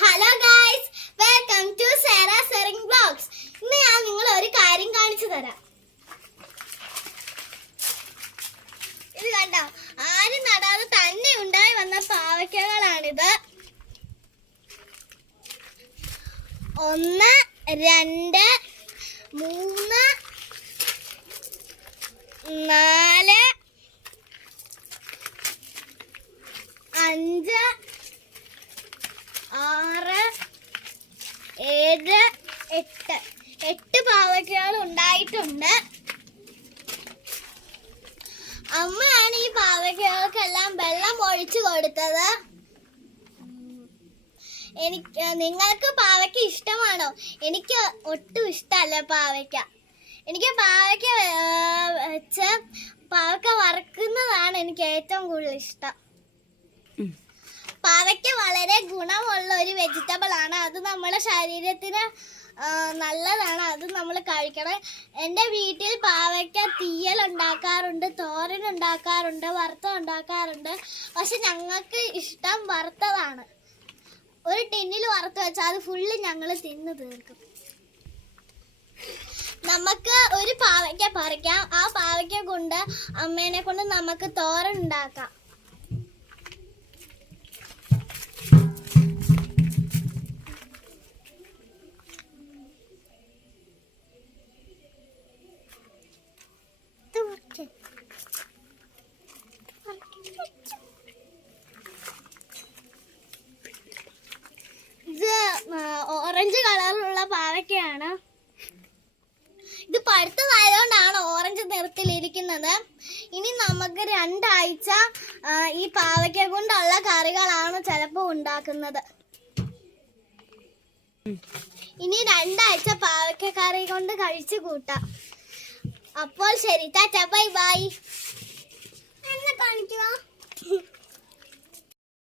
Hello guys welcome to Sera Tsering blogs ഇന്ന് ഞാൻ നിങ്ങളെ ഒരു കാര്യം കാണിച്ചു തരാം. ഇത് കണ്ടോ? ആരും നടാതെ തന്നെ ഉണ്ടായി വന്ന പാവയ്ക്കകളാണിത്. ഒന്ന് രണ്ട് മൂന്ന് നാല് അഞ്ച് ആറ് ഏഴ് എട്ട്. എട്ട് പാവയ്ക്കകൾ ഉണ്ടായിട്ടുണ്ട്. അമ്മയാണ് ഈ പാവയ്ക്കകൾക്കെല്ലാം വെള്ളം ഒഴിച്ചു കൊടുത്തത്. എനിക്ക് നിങ്ങൾക്ക് പാവയ്ക്ക ഇഷ്ടമാണോ? എനിക്ക് ഒട്ടും ഇഷ്ടമല്ല പാവയ്ക്ക. എനിക്ക് പാവയ്ക്ക വെച്ച് പാവയ്ക്ക വറക്കുന്നതാണ് എനിക്ക് ഏറ്റവും കൂടുതൽ ഇഷ്ടം. പാവയ്ക്ക വളരെ ഗുണമുള്ള ഒരു വെജിറ്റബിൾ ആണ്. അത് നമ്മുടെ ശരീരത്തിന് നല്ലതാണ്. അത് നമ്മൾ കഴിക്കണം. എന്റെ വീട്ടിൽ പാവയ്ക്ക തീയൽ ഉണ്ടാക്കാറുണ്ട് തോരൻ ഉണ്ടാക്കാറുണ്ട് വറുത്ത ഉണ്ടാക്കാറുണ്ട്. പക്ഷെ ഞങ്ങൾക്ക് ഇഷ്ടം വറുത്തതാണ്. ഒരു ടിന്നിൽ വറുത്ത് വെച്ചാൽ അത് ഫുള്ള് ഞങ്ങൾ തിന്ന് തീർക്കും. നമുക്ക് ഒരു പാവയ്ക്ക പറിക്കാം. ആ പാവയ്ക്ക കൊണ്ട് അമ്മേനെ കൊണ്ട് നമുക്ക് തോരൻ ഉണ്ടാക്കാം. കളറിലുള്ള പാവയ്ക്കയാണ് ഇത് പഴുത്തതായതുകൊണ്ടാണ് ഓറഞ്ച് നിറത്തിലിരിക്കുന്നത്. ഇനി നമുക്ക് രണ്ടാഴ്ച ഈ പാവയ്ക്ക കൊണ്ടുള്ള കറികളാണ് ചിലപ്പോൾ ഉണ്ടാക്കുന്നത്. ഇനി രണ്ടാഴ്ച പാവയ്ക്ക കറി കൊണ്ട് കഴിച്ചു കൂട്ടാം. അപ്പോൾ ശരി ടാറ്റ ബൈ ബൈ.